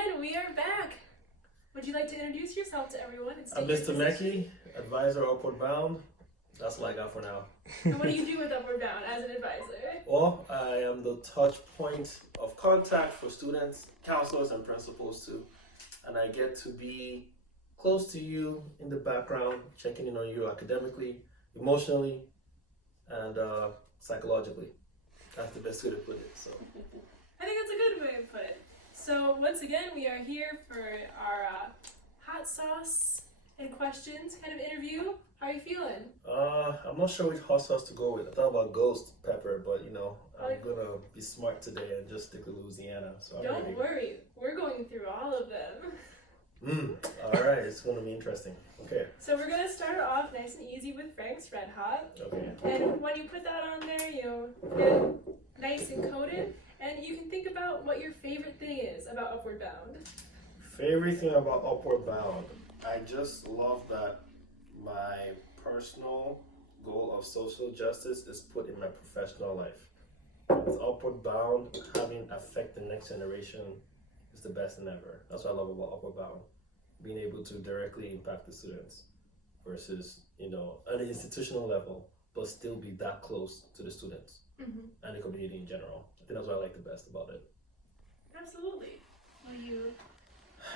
again, we are back. Would you like to introduce yourself to everyone? I'm Mr. Meki, advisor Upward Bound. That's all I got for now. And what do you do with Upward Bound as an advisor? Well, I am the touch point of contact for students, counselors, and principals too. And I get to be close to you in the background, checking in on you academically, emotionally, and psychologically. That's the best way to put it. So I think that's a good way to put it. So once again, we are here for our hot sauce and questions kind of interview. How are you feeling? I'm not sure which hot sauce to go with. I thought about ghost pepper, but I'm gonna be smart today and just stick with Louisiana. So I'm Don't ready. worry, we're going through all of them. All right, it's gonna be interesting. Okay. So we're gonna start off nice and easy with Frank's Red Hot. Okay. And when you put that on there, get it nice and coated, and you can think about what your favorite thing is about Upward Bound. Favorite thing about Upward Bound, I just love that my personal goal of social justice is put in my professional life. With Upward Bound, having affect the next generation is the best thing ever. That's what I love about Upward Bound. Being able to directly impact the students versus, at an institutional level, but still be that close to the students and the community in general. I think that's what I like the best about it. Absolutely. Will you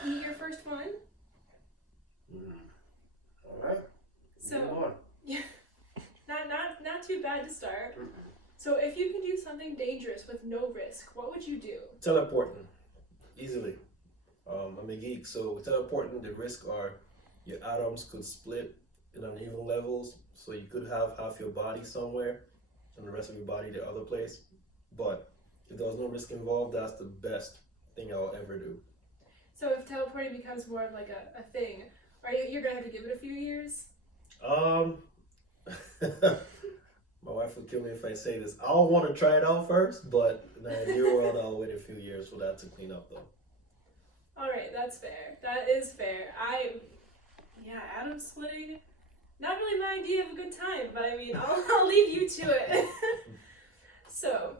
eat your first one? All right. So, move on. yeah, not too bad to start. So if you can do something dangerous with no risk, what would you do? Teleporting, easily. I'm a geek, so with teleporting, the risks are your atoms could split in uneven levels, so you could have half your body somewhere and the rest of your body the other place. But if there was no risk involved, that's the best thing I'll ever do. So if teleporting becomes more of like a thing, you're gonna have to give it a few years? My wife would kill me if I say this. I'll want to try it out first, but in the ideal world, I'll wait a few years for that to clean up, though. All right, that's fair. That is fair. Atom splitting, not really my idea of a good time, but I mean, I'll leave you to it. So,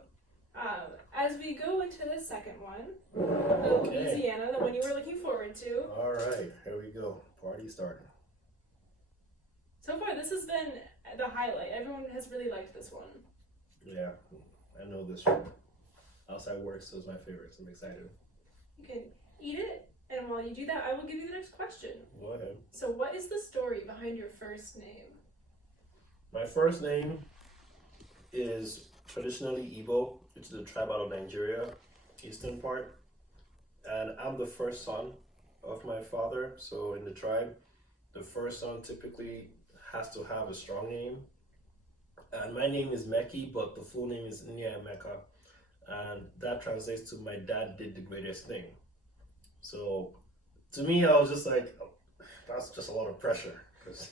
as we go into the second one, Louisiana, the one you were looking forward to. All right, here we go. Party starting. So far, this has been the highlight. Everyone has really liked this one. Yeah, I know this one. Outside Work so it's my favorite, so I'm excited. You can eat it, and while you do that, I will give you the next question. Go ahead. So what is the story behind your first name? My first name is traditionally Igbo, which is a tribe out of Nigeria, eastern part. And I'm the first son of my father, so in the tribe, the first son typically has to have a strong name. And my name is Meki, but the full name is Meka. And that translates to my dad did the greatest thing. So to me, I was just like, that's just a lot of pressure. Because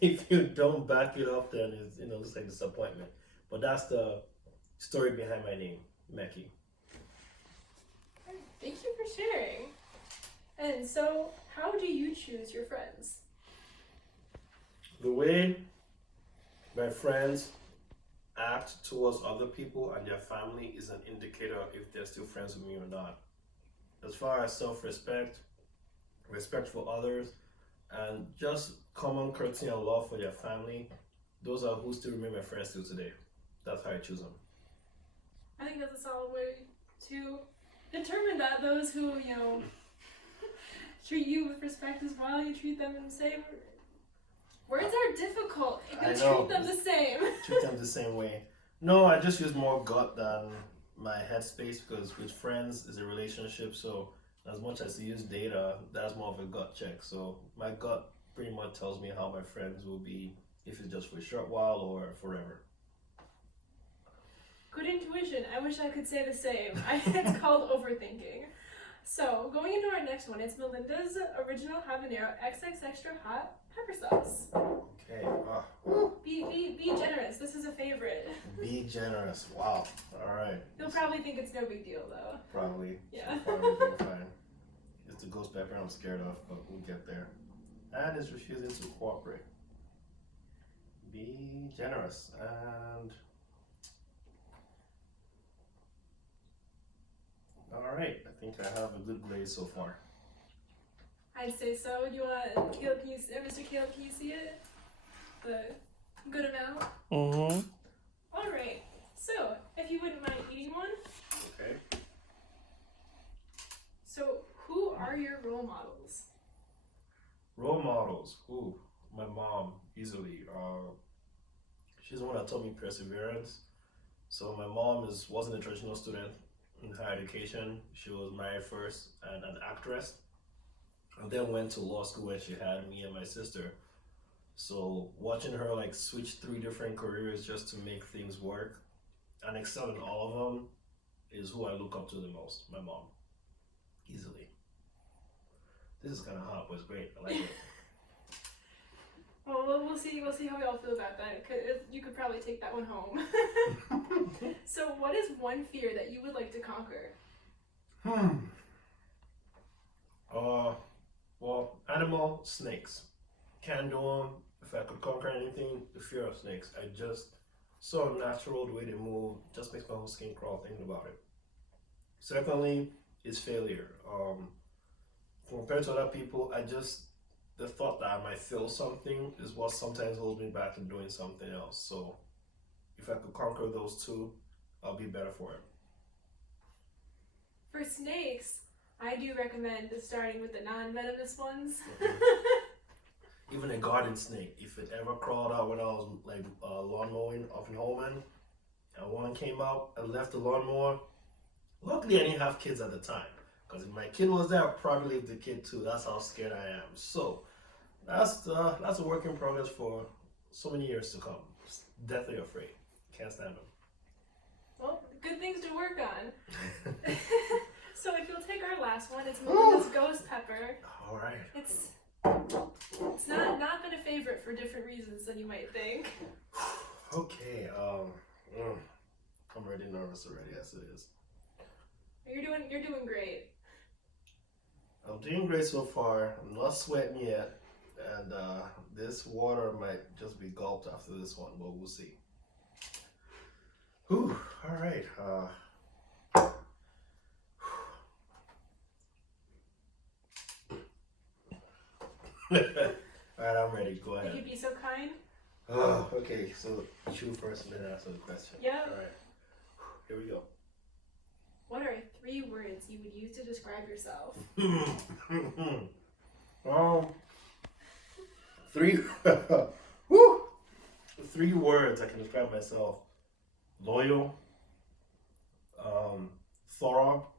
if you don't back it up, then it's like disappointment. But that's the story behind my name, Meki. Thank you for sharing. And so, how do you choose your friends? The way my friends act towards other people and their family is an indicator if they're still friends with me or not. As far as self-respect, respect for others, and just common courtesy and love for their family, those are who still remain my friends till today. That's how I choose them. I think that's a solid way to determine that those who, treat you with respect as well, you treat them in the same. Words are difficult. You can treat them the same. Treat them the same way. No, I just use more gut than my headspace because with friends is a relationship. So as much as you use data, that's more of a gut check. So my gut pretty much tells me how my friends will be, if it's just for a short while or forever. Good intuition. I wish I could say the same. It's called overthinking. So going into our next one, it's Melinda's original habanero XX extra hot pepper sauce. Okay. Be generous. This is a favorite. Be generous. Wow. All right. You'll probably think it's no big deal though. Probably. Yeah. Probably fine. It's the ghost pepper I'm scared of, but we'll get there. And it's refusing to cooperate. Be generous and All right, I think I have a good grade so far. I'd say so. You want Caleb? Mr. Caleb, can you see it? The good amount. Mm-hmm. All right. So, if you wouldn't mind eating one. Okay. So, who are your role models? Role models. Ooh, my mom easily. She's the one that taught me perseverance. So my mom wasn't a traditional student in higher education. She was married first and an actress, and then went to law school when she had me and my sister. So watching her like switch 3 different careers just to make things work and excel in all of them is who I look up to the most. My mom, easily. This is kind of hot, but it's great. I like it. Well, we'll see. We'll see how we all feel about that. You could probably take that one home. So, what is one fear that you would like to conquer? Well, animal snakes. Can't do them. If I could conquer anything, the fear of snakes. I just so natural the way they move. Just makes my whole skin crawl thinking about it. Secondly, is failure. Compared to other people, the thought that I might fail something is what sometimes holds me back from doing something else. So if I could conquer those two, I'll be better for it. For snakes, I do recommend starting with the non-venomous ones. Even a garden snake, if it ever crawled out when I was like lawn mowing up in Holman, and one came out and left the lawnmower, luckily I didn't have kids at the time. Because if my kid was there, I'd probably leave the kid too. That's how scared I am. So that's a work in progress for so many years to come. Deathly afraid. Can't stand them. Well, good things to work on. So if you'll take our last one, it's Melinda's ghost pepper. All right. It's not been a favorite for different reasons than you might think. Okay. I'm already nervous already as it is. You're doing great. I'm doing great so far. I'm not sweating yet, and this water might just be gulped after this one, but we'll see. Whew, all right. All right, I'm ready. Go If ahead. you'd be so kind. Okay. So you first, and then answer the question. Yeah. All right. Here we go. What are 3 words you would use to describe yourself? 3. Woo! 3 words I can describe myself: loyal, thorough.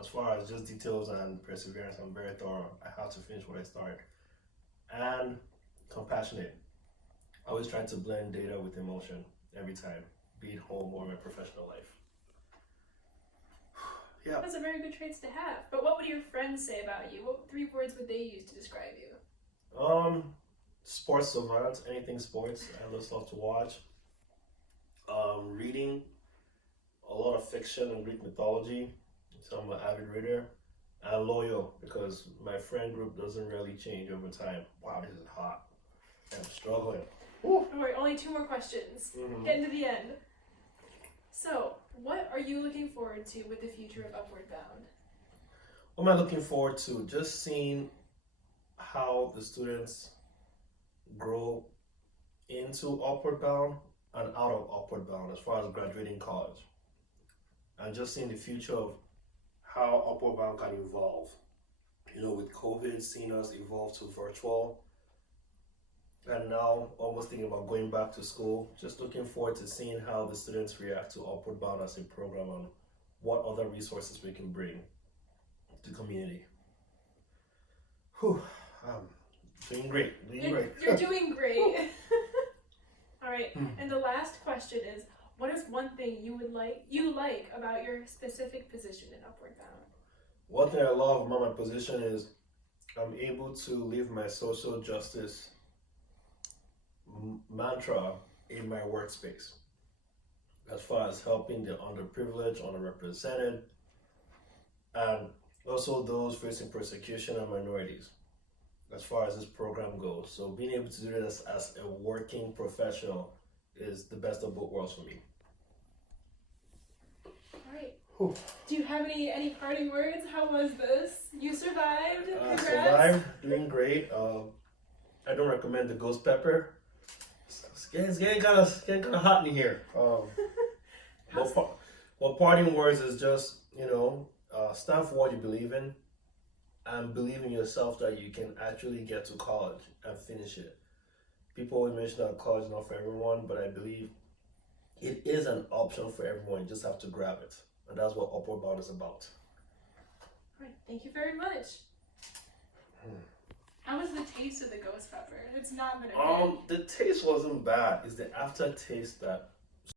As far as just details and perseverance, I'm very thorough. I have to finish what I start. And compassionate. I always try to blend data with emotion every time, be it home or my professional life. Yeah. Those are very good traits to have. But what would your friends say about you? What 3 words would they use to describe you? Sports savant, anything sports. I just love to watch. Reading a lot of fiction and Greek mythology. So I'm an avid reader. And loyal, because my friend group doesn't really change over time. Wow, this is hot. I'm struggling. Woo. Don't worry, only 2 more questions. Mm-hmm. Getting to the end. So, what are you looking forward to with the future of Upward Bound? What am I looking forward to? Just seeing how the students grow into Upward Bound and out of Upward Bound as far as graduating college. And just seeing the future of how Upward Bound can evolve. You know, with COVID, seeing us evolve to virtual. And now almost thinking about going back to school. Just looking forward to seeing how the students react to Upward Bound as a program and what other resources we can bring to the community. Whew, doing great. You're doing great. All right, and the last question is, what is one thing you like about your specific position in Upward Bound? One thing I love about my position is I'm able to live my social justice mantra in my workspace. As far as helping the underprivileged, underrepresented, and also those facing persecution and minorities, as far as this program goes. So being able to do this as a working professional is the best of both worlds for me. All right. Whew. Do you have any parting words? How was this? You survived. Congrats. Survived, doing great. I don't recommend the ghost pepper. It's getting kind of hot in here. Well, parting words is just, stand for what you believe in and believe in yourself that you can actually get to college and finish it. People always mention that college is not for everyone, but I believe it is an option for everyone. You just have to grab it. And that's what Upward Bound is about. All right, thank you very much. How was the taste of the ghost pepper? It's not been a The taste wasn't bad. It's the aftertaste that